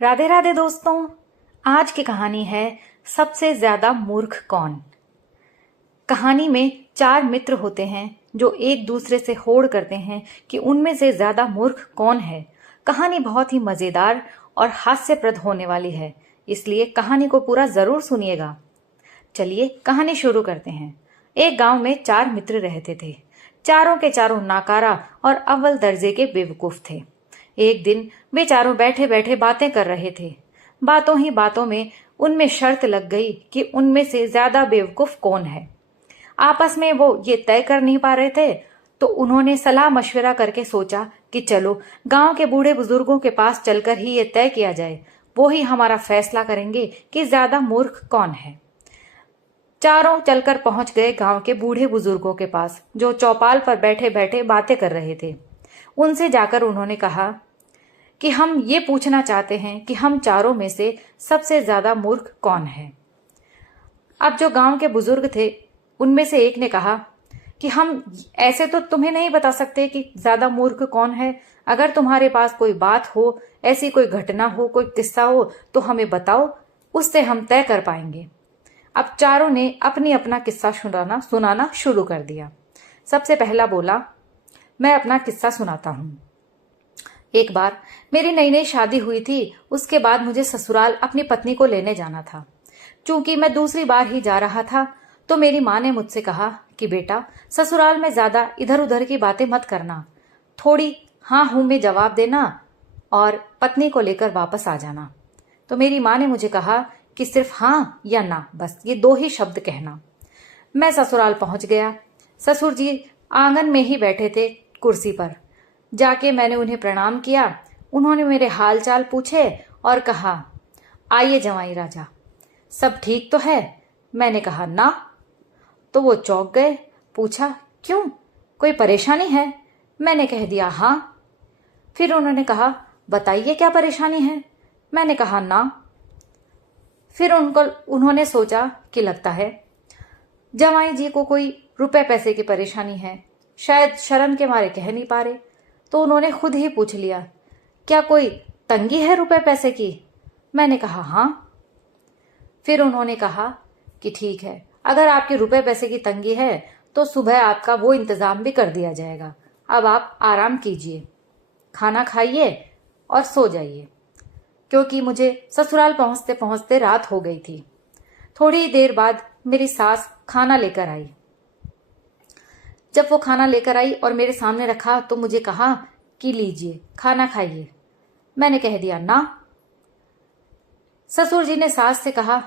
राधे राधे दोस्तों। आज की कहानी है सबसे ज्यादा मूर्ख कौन। कहानी में 4 मित्र होते हैं जो एक दूसरे से होड़ करते हैं कि उनमें से ज्यादा मूर्ख कौन है। कहानी बहुत ही मजेदार और हास्यप्रद होने वाली है, इसलिए कहानी को पूरा जरूर सुनिएगा। चलिए कहानी शुरू करते हैं। एक गांव में 4 मित्र रहते थे। चारों के चारों नाकारा और अव्वल दर्जे के बेवकूफ थे। एक दिन वे चारों बैठे बैठे बातें कर रहे थे। बातों ही बातों में उनमें शर्त लग गई कि उनमें से ज्यादा बेवकूफ कौन है। आपस में वो ये तय कर नहीं पा रहे थे, तो उन्होंने सलाह मशवरा करके सोचा कि चलो गांव के बूढ़े बुजुर्गों के पास चलकर ही ये तय किया जाए। वो ही हमारा फैसला करेंगे कि ज्यादा मूर्ख कौन है। चारों चलकर पहुंच गए गांव के बूढ़े बुजुर्गों के पास, जो चौपाल पर बैठे बैठे बातें कर रहे थे। उनसे जाकर उन्होंने कहा कि हम ये पूछना चाहते हैं कि हम चारों में से सबसे ज्यादा मूर्ख कौन है। अब जो गांव के बुजुर्ग थे उनमें से एक ने कहा कि हम ऐसे तो तुम्हें नहीं बता सकते कि ज्यादा मूर्ख कौन है। अगर तुम्हारे पास कोई बात हो, ऐसी कोई घटना हो, कोई किस्सा हो तो हमें बताओ, उससे हम तय कर पाएंगे। अब चारों ने अपनी अपना किस्सा सुनाना शुरू कर दिया। सबसे पहला बोला, मैं अपना किस्सा सुनाता हूं। एक बार मेरी नई नई शादी हुई थी। उसके बाद मुझे ससुराल अपनी पत्नी को लेने जाना था। चूंकि मैं दूसरी बार ही जा रहा था, तो मेरी माँ ने मुझसे कहा कि बेटा, ससुराल में ज्यादा इधर उधर की बातें मत करना, थोड़ी हाँ हूं में जवाब देना और पत्नी को लेकर वापस आ जाना। तो मेरी माँ ने मुझे कहा कि सिर्फ हाँ या ना, बस ये 2 ही शब्द कहना। मैं ससुराल पहुंच गया। ससुर जी आंगन में ही बैठे थे कुर्सी पर। जाके मैंने उन्हें प्रणाम किया। उन्होंने मेरे हाल चाल पूछे और कहा, आइए जवाई राजा, सब ठीक तो है? मैंने कहा ना। तो वो चौंक गए। पूछा, क्यों, कोई परेशानी है? मैंने कह दिया हाँ। फिर उन्होंने कहा, बताइए क्या परेशानी है? मैंने कहा ना। फिर उन्होंने सोचा कि लगता है जवाई जी को कोई रुपए पैसे की परेशानी है, शायद शर्म के मारे कह नहीं पा रहे। तो उन्होंने खुद ही पूछ लिया, क्या कोई तंगी है रुपए पैसे की? मैंने कहा हाँ। फिर उन्होंने कहा कि ठीक है, अगर आपके रुपए पैसे की तंगी है तो सुबह आपका वो इंतजाम भी कर दिया जाएगा। अब आप आराम कीजिए, खाना खाइए और सो जाइए, क्योंकि मुझे ससुराल पहुंचते पहुंचते रात हो गई थी। थोड़ी देर बाद मेरी सास खाना लेकर आई। जब वो खाना लेकर आई और मेरे सामने रखा तो मुझे कहा कि लीजिए खाना खाइए। मैंने कह दिया ना। ससुर जी ने सास से कहा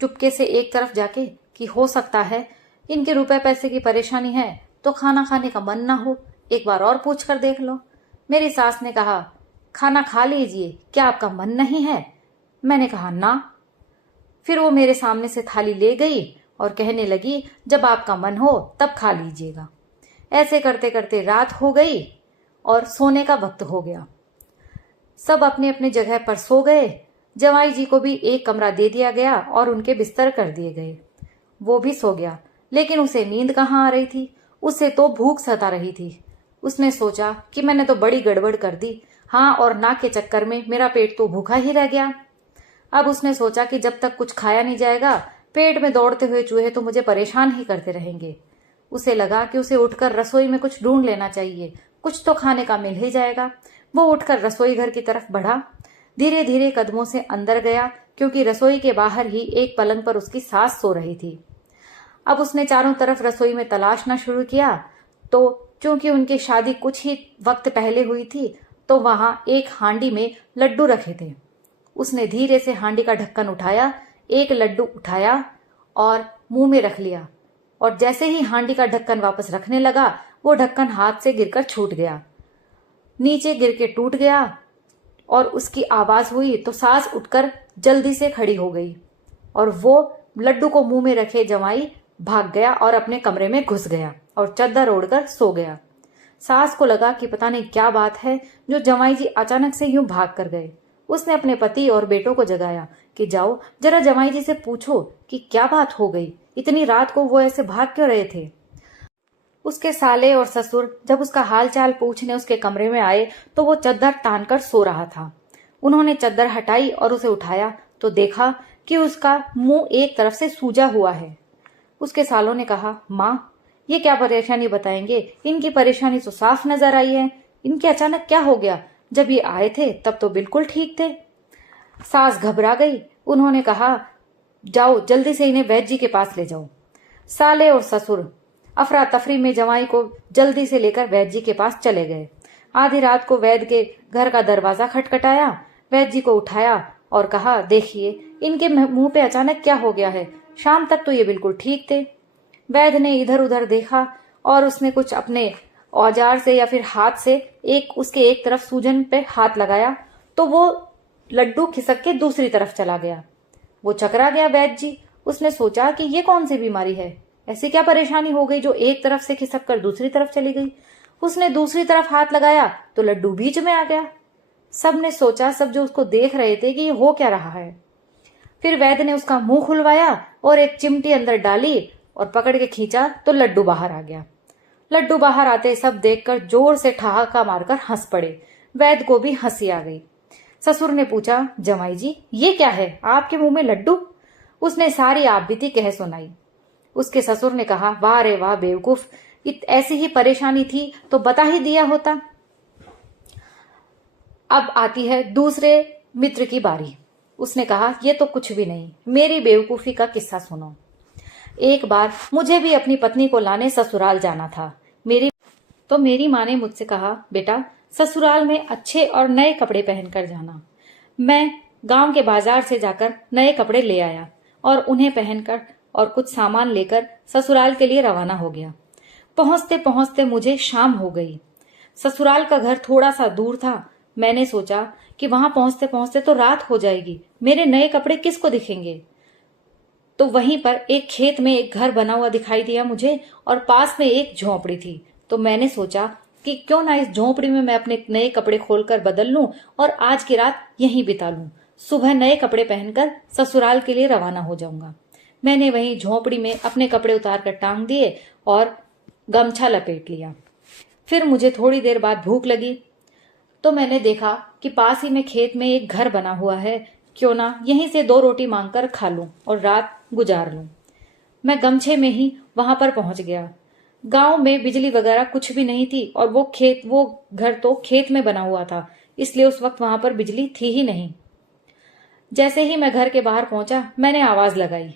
चुपके से एक तरफ जाके कि हो सकता है इनके रुपए पैसे की परेशानी है तो खाना खाने का मन ना हो, एक बार और पूछ कर देख लो। मेरी सास ने कहा, खाना खा लीजिए, क्या आपका मन नहीं है? मैंने कहा ना। फिर वो मेरे सामने से थाली ले गई और कहने लगी, जब आपका मन हो तब खा लीजिएगा। ऐसे करते करते रात हो गई और सोने का वक्त हो गया। सब अपने अपने जगह पर सो गए। जवाई जी को भी एक कमरा दे दिया गया और उनके बिस्तर कर दिए गए। वो भी सो गया, लेकिन उसे नींद कहाँ आ रही थी, उसे तो भूख सता रही थी। उसने सोचा कि मैंने तो बड़ी गड़बड़ कर दी, हाँ और ना के चक्कर में मेरा पेट तो भूखा ही रह गया। अब उसने सोचा कि जब तक कुछ खाया नहीं जाएगा, पेट में दौड़ते हुए चूहे तो मुझे परेशान ही करते रहेंगे। उसे लगा कि उसे उठकर रसोई में कुछ ढूंढ लेना चाहिए, कुछ तो खाने का मिल ही जाएगा। वो उठकर रसोई घर की तरफ बढ़ा। धीरे धीरे कदमों से अंदर गया, क्योंकि रसोई के बाहर ही एक पलंग पर उसकी सास सो रही थी। अब उसने चारों तरफ रसोई में तलाशना शुरू किया, तो चूंकि उनकी शादी कुछ ही वक्त पहले हुई थी, तो वहां एक हांडी में लड्डू रखे थे। उसने धीरे से हांडी का ढक्कन उठाया, एक लड्डू उठाया और मुंह में रख लिया, और जैसे ही हांडी का ढक्कन वापस रखने लगा, वो ढक्कन हाथ से गिरकर छूट गया, नीचे गिर के टूट गया। और उसकी आवाज हुई तो सास उठकर जल्दी से खड़ी हो गई और वो लड्डू को मुंह में रखे जवाई भाग गया और अपने कमरे में घुस गया और चद्दर ओढ़कर सो गया। सास को लगा कि पता नहीं क्या बात है जो जवाई जी अचानक से यूं भाग कर गए। उसने अपने पति और बेटों को जगाया कि जाओ जरा जमाई जी से पूछो कि क्या बात हो गई, इतनी रात को वो ऐसे भाग क्यों रहे थे। उसके साले और ससुर जब उसका हाल चाल पूछने उसके कमरे में आए तो वो चद्दर तान कर सो रहा था। उन्होंने चद्दर हटाई और उसे उठाया तो देखा कि उसका मुंह एक तरफ से सूजा हुआ है। उसके सालों ने कहा, माँ, ये क्या परेशानी बताएंगे? इनकी परेशानी तो साफ नजर आई है। इनके अचानक क्या हो गया? जब ये आए थे तब तो बिल्कुल ठीक थे। सास घबरा गई। उन्होंने कहा, जाओ जल्दी से इन्हें वैद्य जी के पास ले जाओ। साले और ससुर अफरा तफरी में जवाई को जल्दी से लेकर वैद्य जी के पास चले गए। आधी रात को वैद्य के घर का दरवाजा खटखटाया। वैद्य जी को उठाया और कहा, देखिए इनके मुंह पे अचानक क्या हो गया है? शाम तक तो ये बिल्कुल ठीक थे। वैद्य ने इधर उधर देखा और उसने कुछ अपने औजार से या फिर हाथ से उसके एक तरफ सूजन पे हाथ लगाया तो वो लड्डू खिसक के दूसरी तरफ चला गया। वो चकरा गया वैद्य जी। उसने सोचा कि ये कौन सी बीमारी है? ऐसी क्या परेशानी हो गई जो एक तरफ से खिसक कर दूसरी तरफ चली गई? उसने दूसरी तरफ हाथ लगाया तो लड्डू बीच में आ गया। सब ने सोचा, सब जो उसको देख रहे थे, कि ये हो क्या रहा है। फिर वैद्य ने उसका मुंह खुलवाया और एक चिमटी अंदर डाली और पकड़ के खींचा तो लड्डू बाहर आ गया। लड्डू बाहर आते सब देखकर जोर से ठहाका मारकर हंस पड़े। वैद्य को भी हंसी आ गई। ससुर ने पूछा, जमाई जी ये क्या है? आपके मुंह में लड्डू? उसने सारी आपबीती कह सुनाई। उसके ससुर ने कहा, वाह रे वाह बेवकूफ, ऐसी ही परेशानी थी तो बता ही दिया होता। अब आती है दूसरे मित्र की बारी। उसने कहा, ये तो कुछ भी नहीं, मेरी बेवकूफी का किस्सा सुनो। एक बार मुझे भी अपनी पत्नी को लाने ससुराल जाना था। मेरी माँ ने मुझसे कहा, बेटा ससुराल में अच्छे और नए कपड़े पहनकर जाना। मैं गांव के बाजार से जाकर नए कपड़े ले आया और उन्हें पहनकर और कुछ सामान लेकर ससुराल के लिए रवाना हो गया। पहुंचते पहुंचते मुझे शाम हो गई। ससुराल का घर थोड़ा सा दूर था। मैंने सोचा कि वहां पहुंचते पहुंचते तो रात हो जाएगी, मेरे नए कपड़े किसको दिखेंगे। तो वहीं पर एक खेत में एक घर बना हुआ दिखाई दिया मुझे और पास में एक झोंपड़ी थी। तो मैंने सोचा कि क्यों ना इस झोंपड़ी में मैं अपने नए कपड़े खोलकर बदल लूं और आज की रात यहीं बिता लूं। सुबह नए कपड़े पहनकर ससुराल के लिए रवाना हो जाऊंगा। मैंने वहीं झोंपड़ी में अपने कपड़े उतार कर टांग दिए और गमछा लपेट लिया। फिर मुझे थोड़ी देर बाद भूख लगी तो मैंने देखा कि पास ही में खेत में एक घर बना हुआ है, क्यों ना यहीं से 2 रोटी मांगकर खा लूं और रात गुजार लूं। मैं गमछे में ही वहां पर पहुंच गया। गांव में बिजली वगैरह कुछ भी नहीं थी और वो घर तो खेत में बना हुआ था, इसलिए उस वक्त वहां पर बिजली थी ही नहीं। जैसे ही मैं घर के बाहर पहुंचा मैंने आवाज लगाई,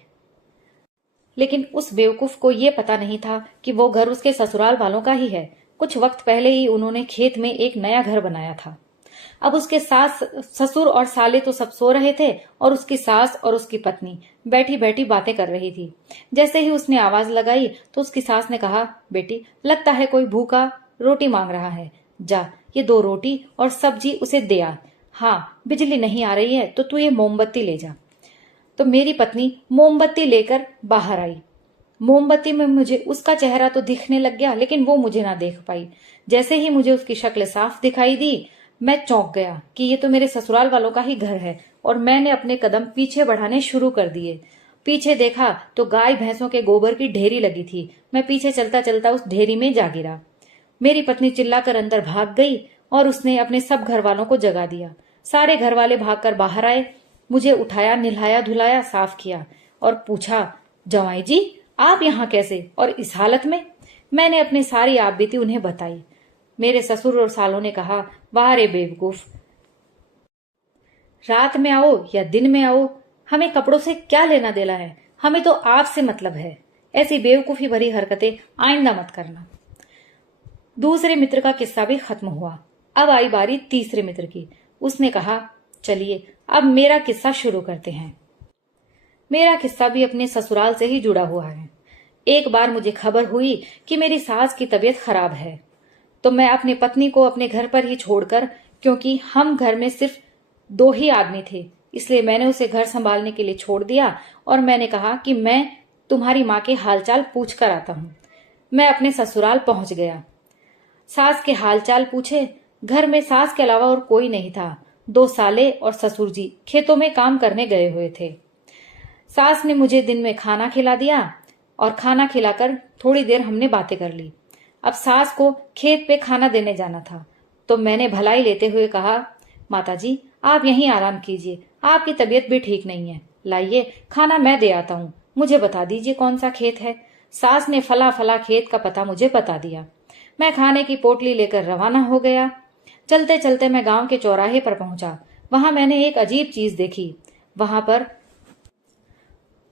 लेकिन उस बेवकूफ को यह पता नहीं था कि वो घर उसके ससुराल वालों का ही है। कुछ वक्त पहले ही उन्होंने खेत में एक नया घर बनाया था। अब उसके सास ससुर और साले तो सब सो रहे थे और उसकी सास और उसकी पत्नी बैठी बैठी बातें कर रही थी। जैसे ही उसने आवाज लगाई तो उसकी सास ने कहा, बेटी लगता है कोई भूखा रोटी मांग रहा है, जा ये 2 रोटी और सब्जी उसे दे आ। हाँ, बिजली नहीं आ रही है तो तू ये मोमबत्ती ले जा। तो मेरी पत्नी मोमबत्ती लेकर बाहर आई। मोमबत्ती में मुझे उसका चेहरा तो दिखने लग गया, लेकिन वो मुझे ना देख पाई। जैसे ही मुझे उसकी शक्ल साफ दिखाई दी मैं चौंक गया कि ये तो मेरे ससुराल वालों का ही घर है और मैंने अपने कदम पीछे बढ़ाने शुरू कर दिए। पीछे देखा तो गाय भैंसों के गोबर की ढेरी लगी थी। मैं पीछे चलता चलता उस ढेरी में जा गिरा। मेरी पत्नी चिल्लाकर अंदर भाग गई और उसने अपने सब घर वालों को जगा दिया। सारे घर वाले भागकर बाहर आए, मुझे उठाया, नहलाया धुलाया, साफ किया और पूछा, जवाई जी आप यहाँ कैसे और इस हालत में? मैंने अपनी सारी आपबीती उन्हें बताई। मेरे ससुर और सालों ने कहा, वाह रे बेवकूफ, रात में आओ या दिन में आओ, हमें कपड़ों से क्या लेना देना है, हमें तो आपसे मतलब है। ऐसी बेवकूफी भरी हरकतें आइंदा मत करना। दूसरे मित्र का किस्सा भी खत्म हुआ। अब आई बारी तीसरे मित्र की। उसने कहा, चलिए अब मेरा किस्सा शुरू करते हैं। मेरा किस्सा भी अपने ससुराल से ही जुड़ा हुआ है। एक बार मुझे खबर हुई कि मेरी सास की तबीयत खराब है, तो मैं अपनी पत्नी को अपने घर पर ही छोड़कर, क्योंकि हम घर में सिर्फ 2 ही आदमी थे, इसलिए मैंने उसे घर संभालने के लिए छोड़ दिया और मैंने कहा कि मैं तुम्हारी माँ के हालचाल पूछ कर आता हूँ। मैं अपने ससुराल पहुंच गया। सास के हालचाल पूछे। घर में सास के अलावा और कोई नहीं था। 2 साले और ससुर जी खेतों में काम करने गए हुए थे। सास ने मुझे दिन में खाना खिला दिया और खाना खिलाकर थोड़ी देर हमने बातें कर ली। अब सास को खेत पे खाना देने जाना था, तो मैंने भलाई लेते हुए कहा, माताजी आप यहीं आराम कीजिए, आपकी तबीयत भी ठीक नहीं है। लाइए खाना मैं दे आता हूँ। मुझे बता दीजिए कौन सा खेत है। सास ने फला फला खेत का पता मुझे बता दिया। मैं खाने की पोटली लेकर रवाना हो गया। चलते चलते मैं गांव के चौराहे पर पहुंचा। वहां मैंने एक अजीब चीज देखी। वहां पर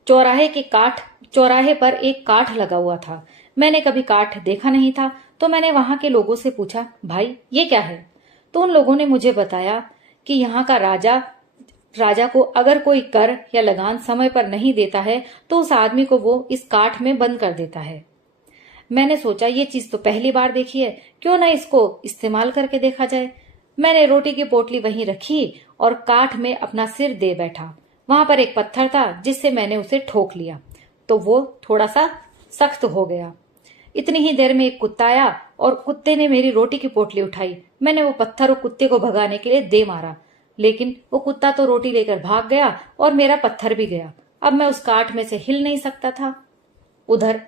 चौराहे पर एक काठ लगा हुआ था। मैंने कभी काठ देखा नहीं था, तो मैंने वहां के लोगों से पूछा, भाई ये क्या है? तो उन लोगों ने मुझे बताया कि यहाँ का राजा को अगर कोई कर या लगान समय पर नहीं देता है तो उस आदमी को वो इस काठ में बंद कर देता है। मैंने सोचा ये चीज तो पहली बार देखी है, क्यों ना इसको इस्तेमाल करके देखा जाए। मैंने रोटी की पोटली वहीं रखी और काठ में अपना सिर दे बैठा। वहां पर एक पत्थर था जिससे मैंने उसे ठोक लिया तो वो थोड़ा सा सख्त हो गया। इतनी ही देर में एक कुत्ता आया और कुत्ते ने मेरी रोटी की पोटली उठाई। मैंने वो पत्थर और कुत्ते को भगाने के लिए दे मारा, लेकिन वो कुत्ता तो रोटी लेकर भाग गया और मेरा पत्थर भी गया। अब मैं उस काठ में से हिल नहीं सकता था। उधर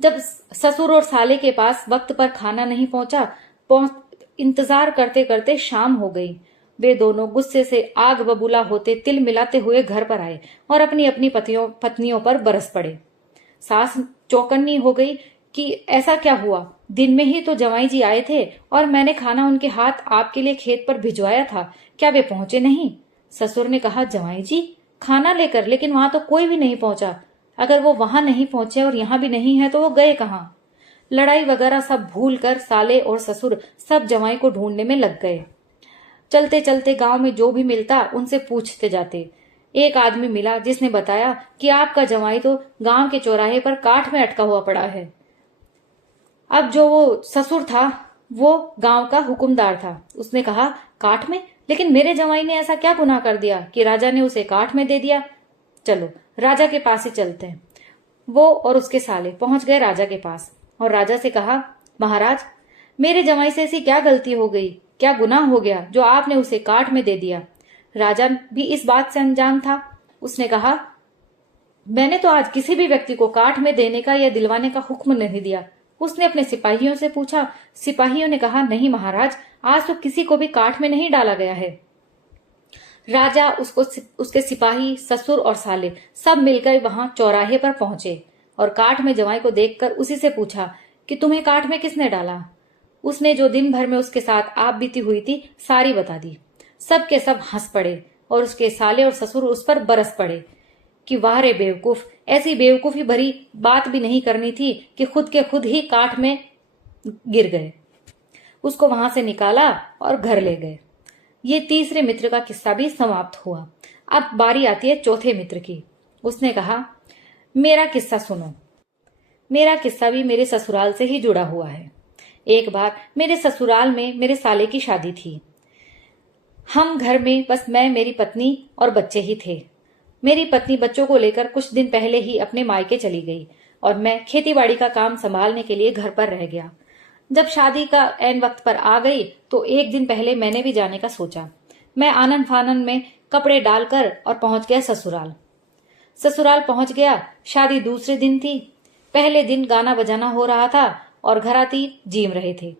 जब ससुर और साले के पास वक्त पर खाना नहीं इंतजार करते करते शाम हो गई। वे दोनों गुस्से से आग बबूला होते तिल मिलाते हुए घर पर आए और अपनी अपनी पत्नियों पर बरस पड़े। सास चौकन्नी हो गई कि ऐसा क्या हुआ? दिन में ही तो जवाई जी आए थे और मैंने खाना उनके हाथ आपके लिए खेत पर भिजवाया था, क्या वे पहुंचे नहीं? ससुर ने कहा, जवाई जी खाना लेकर, लेकिन वहां तो कोई भी नहीं पहुंचा। अगर वो वहां नहीं पहुंचे और यहाँ भी नहीं है तो वो गए कहाँ? लड़ाई वगैरह सब भूल कर साले और ससुर सब जवाई को ढूंढने में लग गए। चलते चलते गांव में जो भी मिलता उनसे पूछते जाते। एक आदमी मिला जिसने बताया कि आपका जवाई तो गांव के चौराहे पर काठ में अटका हुआ पड़ा है। अब जो वो ससुर था वो गांव का हुकुमदार था। उसने कहा, काठ में? लेकिन मेरे जवाई ने ऐसा क्या गुनाह कर दिया कि राजा ने उसे काठ में दे दिया? चलो राजा के पास ही चलते हैं। वो और उसके साले पहुंच गए राजा के पास और राजा से कहा, महाराज मेरे जवाई से ऐसी क्या गलती हो गई, क्या गुनाह हो गया जो आपने उसे काठ में दे दिया? राजा भी इस बात से अनजान था। उसने कहा, मैंने तो आज किसी भी व्यक्ति को काठ में देने का या दिलवाने का हुक्म नहीं दिया। उसने अपने सिपाहियों से पूछा। सिपाहियों ने कहा, नहीं महाराज, आज तो किसी को भी काठ में नहीं डाला गया है। राजा, उसके सिपाही, ससुर और साले सब मिलकर वहां चौराहे पर पहुंचे और काठ में जवाई को देखकर उसी से पूछा कि तुम्हें काठ में किसने डाला? उसने जो दिन भर में उसके साथ आप बीती हुई थी सारी बता दी। सब के सब हंस पड़े और उसके साले और ससुर उस पर बरस पड़े कि वाह रे बेवकूफ, ऐसी बेवकूफी भरी बात भी नहीं करनी थी कि खुद के खुद ही काठ में गिर गए। उसको वहां से निकाला और घर ले गए। ये तीसरे मित्र का किस्सा भी समाप्त हुआ। अब बारी आती है चौथे मित्र की। उसने कहा, मेरा किस्सा सुनो। मेरा किस्सा भी मेरे ससुराल से ही जुड़ा हुआ है। एक बार मेरे ससुराल में मेरे साले की शादी थी। हम घर में बस मैं, मेरी पत्नी और बच्चे ही थे। मेरी पत्नी बच्चों को लेकर कुछ दिन पहले ही अपने मायके चली गई और मैं खेतीबाड़ी का काम संभालने के लिए घर पर रह गया। जब शादी का ऐन वक्त पर आ गई तो एक दिन पहले मैंने भी जाने का सोचा। मैं आनन फानन में कपड़े डालकर और पहुंच गया ससुराल। ससुराल पहुंच गया। शादी दूसरे दिन थी। पहले दिन गाना बजाना हो रहा था और घराती जीम रहे थे।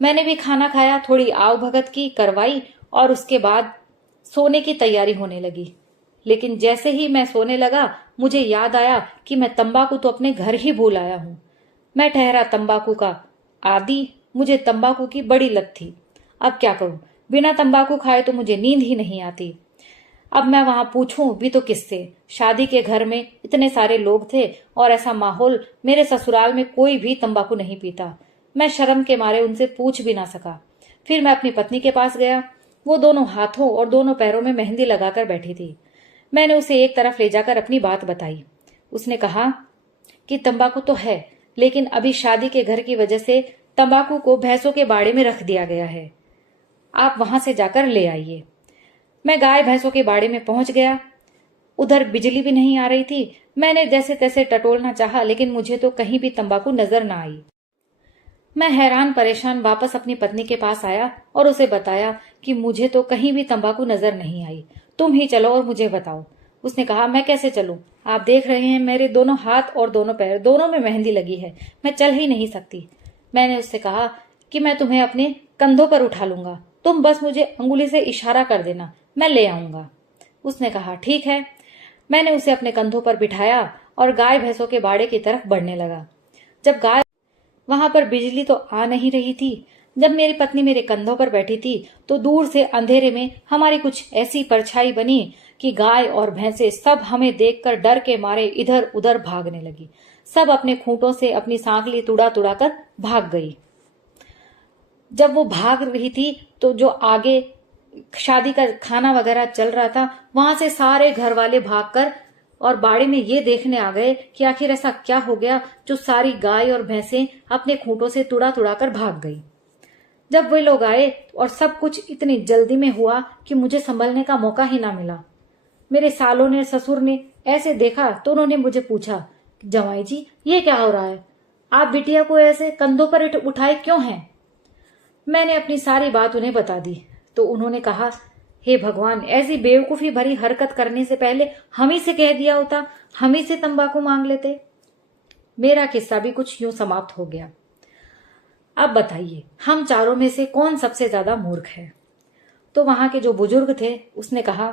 मैंने भी खाना खाया, थोड़ी आव भगत की करवाई और उसके बाद सोने की तैयारी होने लगी। लेकिन जैसे ही मैं सोने लगा मुझे याद आया कि मैं तंबाकू तो अपने घर ही भूल आया हूं। मैं ठहरा तंबाकू का आदि। मुझे तंबाकू की बड़ी लत थी। अब क्या करूं? बिना तंबाकू खाए तो मुझे नींद ही नहीं आती। अब मैं वहां पूछूं भी तो किससे? शादी के घर में इतने सारे लोग थे और ऐसा माहौल, मेरे ससुराल में कोई भी तंबाकू नहीं पीता। मैं शर्म के मारे उनसे पूछ भी ना सका। फिर मैं अपनी पत्नी के पास गया। वो दोनों हाथों और दोनों पैरों में मेहंदी लगाकर बैठी थी। मैंने उसे एक तरफ ले जाकर अपनी बात बताई। उसने कहा कि तंबाकू तो है, लेकिन अभी शादी के घर की वजह से तंबाकू को भैंसों के बाड़े में रख दिया गया है। आप वहां से जाकर ले आइए। मैं गाय भैंसों के बाड़े में पहुंच गया। उधर बिजली भी नहीं आ रही थी। मैंने जैसे तैसे टटोलना चाहा, लेकिन मुझे तो कहीं भी तंबाकू नजर न आई। मैं हैरान परेशान वापस अपनी पत्नी के पास आया और उसे बताया कि मुझे तो कहीं भी तंबाकू नजर नहीं आई। तुम ही चलो और मुझे बताओ। उसने कहा, मैं कैसे चलूं? आप देख रहे हैं मेरे दोनों हाथ और दोनों पैर, दोनों में मेहंदी लगी है। मैं चल ही नहीं सकती। मैंने उससे कहा कि मैं तुम्हें अपने कंधों पर उठा लूंगा, तुम बस मुझे अंगुली से इशारा कर देना, मैं ले आऊंगा। उसने कहा ठीक है। मैंने उसे अपने कंधों पर बिठाया और गाय भैंसों के बाड़े की तरफ बढ़ने लगा। जब गाय वहां पर बिजली तो आ नहीं रही थी। जब मेरी पत्नी मेरे कंधों पर बैठी थी तो दूर से अंधेरे में हमारी कुछ ऐसी परछाई बनी कि गाय और भैंसे सब हमें देखकर डर के मारे इधर उधर भागने लगी। सब अपने खूंटों से अपनी सांकली तुड़ा तुड़ा कर भाग गई। जब वो भाग रही थी तो जो आगे शादी का खाना वगैरह चल रहा था, वहां से सारे घर वाले भागकर और बाड़े में ये देखने आ गए कि आखिर ऐसा क्या हो गया जो सारी गाय और भैंसें अपने खूंटों से तुड़ा तुड़ा कर भाग गई। जब वे लोग आए और सब कुछ इतनी जल्दी में हुआ कि मुझे संभलने का मौका ही ना मिला। मेरे सालों ने, ससुर ने ऐसे देखा तो उन्होंने मुझे पूछा, जमाई जी ये क्या हो रहा है, आप बिटिया को ऐसे कंधों पर उठाए क्यों हैं? मैंने अपनी सारी बात उन्हें बता दी तो उन्होंने कहा, हे भगवान, ऐसी बेवकूफी भरी हरकत करने से पहले हम ही से कह दिया होता, हम ही से तंबाकू मांग लेते। मेरा किस्सा भी कुछ यूं समाप्त हो गया। अब बताइए, हम चारों में से कौन सबसे ज्यादा मूर्ख है? तो वहां के जो बुजुर्ग थे उसने कहा,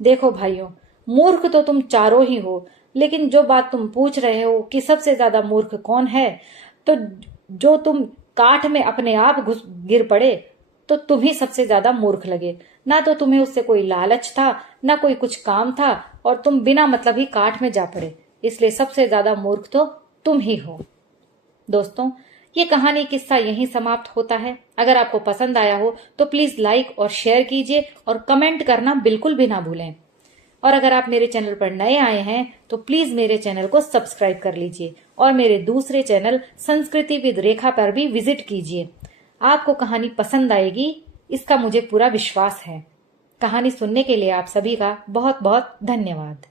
देखो भाइयों, मूर्ख तो तुम चारों ही हो, लेकिन जो बात तुम पूछ रहे हो कि सबसे ज्यादा मूर्ख कौन है, तो जो तुम काठ में अपने आप गिर पड़े तो तुम ही सबसे ज्यादा मूर्ख लगे। ना तो तुम्हें उससे कोई लालच था, ना कोई कुछ काम था, और तुम बिना मतलब ही काठ में जा पड़े। इसलिए सबसे ज्यादा मूर्ख तो तुम ही हो। दोस्तों, ये कहानी किस्सा यहीं समाप्त होता है। अगर आपको पसंद आया हो तो प्लीज लाइक और शेयर कीजिए और कमेंट करना बिल्कुल भी ना भूलें। और अगर आप मेरे चैनल पर नए आए हैं तो प्लीज मेरे चैनल को सब्सक्राइब कर लीजिए और मेरे दूसरे चैनल संस्कृति विद रेखा पर भी विजिट कीजिए। आपको कहानी पसंद आएगी, इसका मुझे पूरा विश्वास है। कहानी सुनने के लिए आप सभी का बहुत बहुत धन्यवाद।